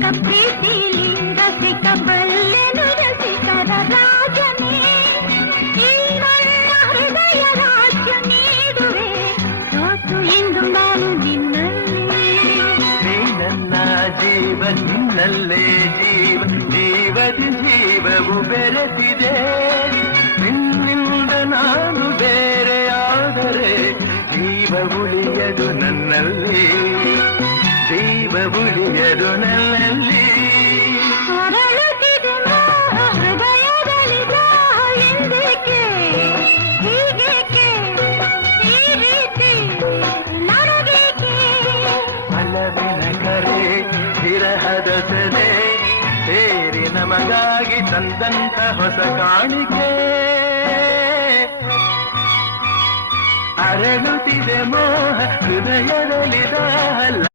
ರಸಿಕ ಪ್ರೀತಿಲಿ ರಸಿಕ ಬಲ್ಲೆನು ರಸಿಕರ ರಾಜನೇ ಈ ನನ್ನ ಹೃದಯ ರಾಜ್ಯ ನೀಡುವೆ ಸೋತು ಎಂದು ನಾನು ನಿನ್ನಲ್ಲಿ ನೀ ನನ್ನ ಜೀವ ನಿನ್ನಲ್ಲೇ ಜೀವ ಜೀವದಿ ಜೀವವು ಬೆರೆತಿದೆ ನಿನ್ನಿಂದ ನಾನು ಬೇರೆಯಾದರೆ ಜೀವ ಉಳಿಯದು ನನ್ನಲ್ಲಿ ಜೀವ ಉಳಿಯದು ನನ್ನಲ್ಲಿ ಹೊರಳುತ್ತಿದೆ ಹೃದಯದಲ್ಲಿ ಎಂದೇಕೆ ಹೀಗೇಕೆ ಈ ರೀತಿ ನನಗೇಕೆ ಅಲವಿನ ಕರೆ ವಿರಹದ ಸೆಲೆ ಸೇರಿ ನಮಗಾಗಿ ತಂದಂತ ಹೊಸ ಕಾಣಿಕೆ ಅರಳುತ್ತಿದೆ ಮೋಹ ಹೃದಯದಲ್ಲಿ ದಾಹ